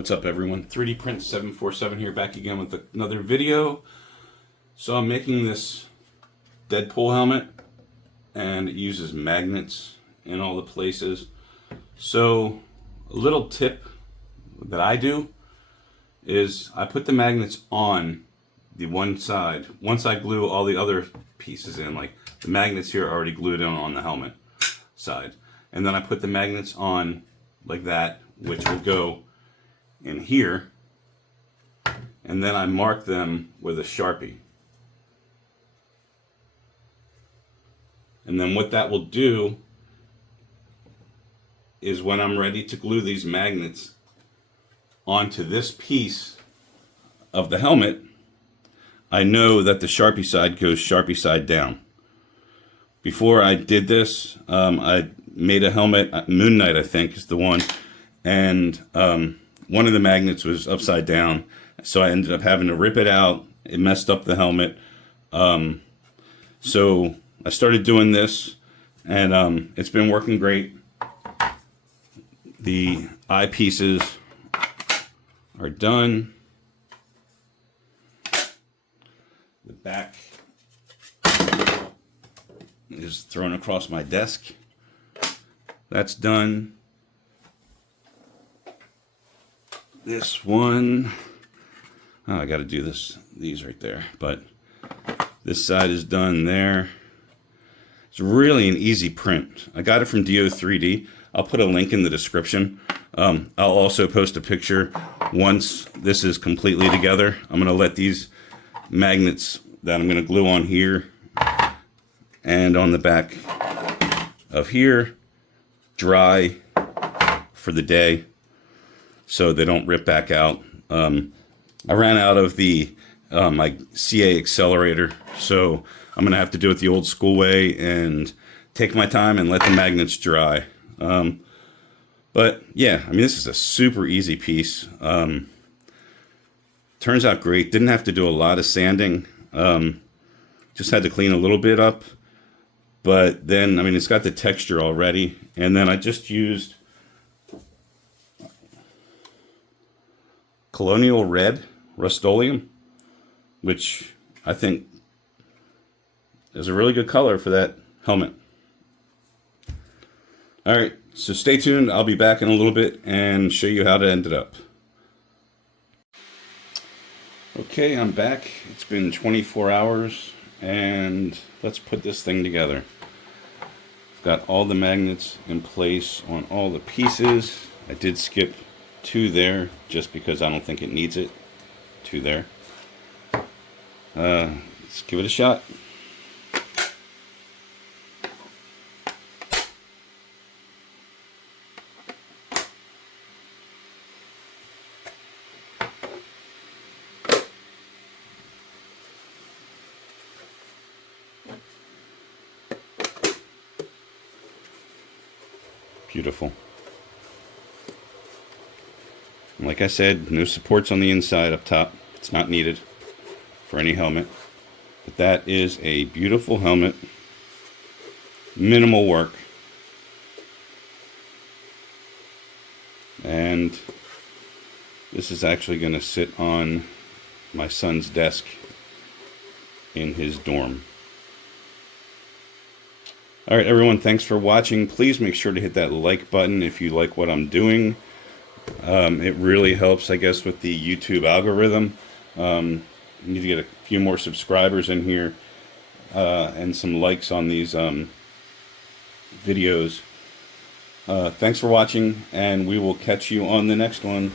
What's up, everyone? 3D Print 747 here, back again with another video. So I'm making this Deadpool helmet, and it uses magnets in all the places. So a little tip that I do is I put the magnets on the one side. Once I glue all the other pieces in, like the magnets here are already glued in on the helmet side. And then I put the magnets on like that, which will go in here, and then I mark them with a Sharpie. And then what that will do is when I'm ready to glue these magnets onto this piece of the helmet, I know that the Sharpie side goes Sharpie side down. Before I did this, I made a helmet, Moon Knight I think is the one, and one of the magnets was upside down, so I ended up having to rip it out. It messed up the helmet. So I started doing this, and it's been working great. The eyepieces are done. The back is thrown across my desk. That's done. This one, oh, I got to do these right there, but this side is done there. It's really an easy print. I got it from Do3D. I'll put a link in the description. I'll also post a picture once this is completely together. I'm going to let these magnets that I'm going to glue on here and on the back of here dry for the day, so they don't rip back out. I ran out of the my CA accelerator, so I'm gonna have to do it the old school way and take my time and let the magnets dry. But yeah, I mean, this is a super easy piece. Turns out great. Didn't have to do a lot of sanding. Just had to clean a little bit up. But then, I mean, it's got the texture already. And then I just used Colonial Red Rust-Oleum, which I think is a really good color for that helmet. Alright, so stay tuned. I'll be back in a little bit and show you how to end it up. Okay, I'm back. It's been 24 hours, and let's put this thing together. I've got all the magnets in place on all the pieces. I did skip 2 there just because I don't think it needs it. 2 there. Let's give it a shot. Beautiful. And like I said, no supports on the inside up top. It's not needed for any helmet. But that is a beautiful helmet. Minimal work. And this is actually going to sit on my son's desk in his dorm. Alright everyone, thanks for watching. Please make sure to hit that like button if you like what I'm doing. It really helps, I guess, with the YouTube algorithm. You need to get a few more subscribers in here and some likes on these videos. Thanks for watching, and we will catch you on the next one.